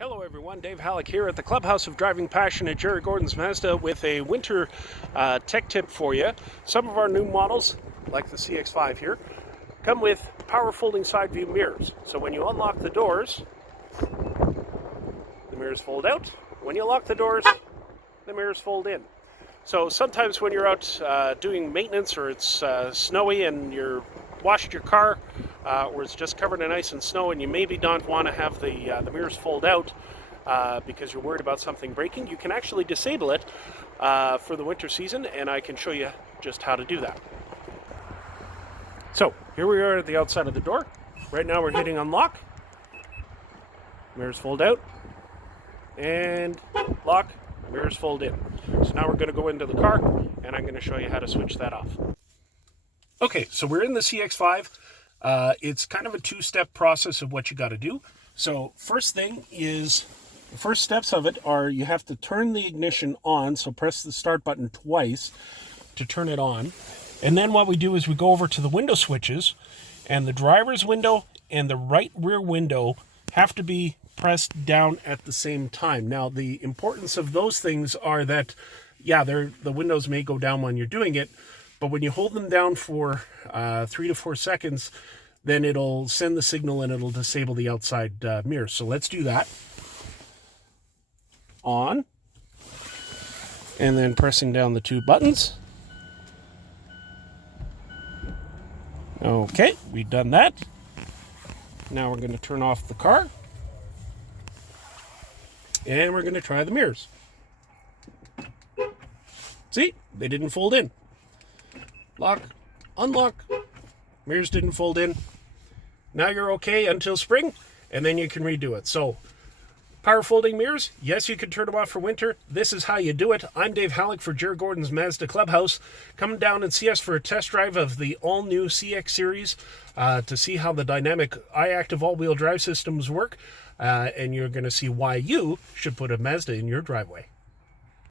Hello everyone, Dave Hallock here at the Clubhouse of Driving Passion at Gerry Gordon's Mazda with a winter tech tip for you. Some of our new models, like the CX-5 here, come with power folding side view mirrors. So when you unlock the doors, the mirrors fold out. When you lock the doors, the mirrors fold in. So sometimes when you're out doing maintenance or it's snowy and you're washed your car or it's just covered in ice and snow and you maybe don't want to have the mirrors fold out because you're worried about something breaking, you can actually disable it for the winter season, and I can show you just how to do that. So here we are at the outside of the door. Right now we're hitting unlock. Mirrors fold out and lock, mirrors fold in. So now we're going to go into the car and I'm going to show you how to switch that off. Okay, so we're in the CX-5. It's kind of a two-step process of what you got to do. So first thing is, the first steps of it are you have to turn the ignition on, so press the start button twice to turn it on. And then what we do is we go over to the window switches, and the driver's window and the right rear window have to be pressed down at the same time. Now, the importance of those things are that, yeah, the windows may go down when you're doing it, but when you hold them down for 3 to 4 seconds, then it'll send the signal and it'll disable the outside mirror. So let's do that. On. And then pressing down the two buttons. Okay, we've done that. Now we're going to turn off the car. And we're going to try the mirrors. See, they didn't fold in. Lock, unlock, mirrors didn't fold in. Now you're okay until spring, and then you can redo it. So, power folding mirrors, yes, you can turn them off for winter. This is how you do it. I'm Dave Hallock for Gerry Gordon's Mazda Clubhouse. Come down and see us for a test drive of the all-new CX series to see how the dynamic iActive all-wheel drive systems work, and you're going to see why you should put a Mazda in your driveway.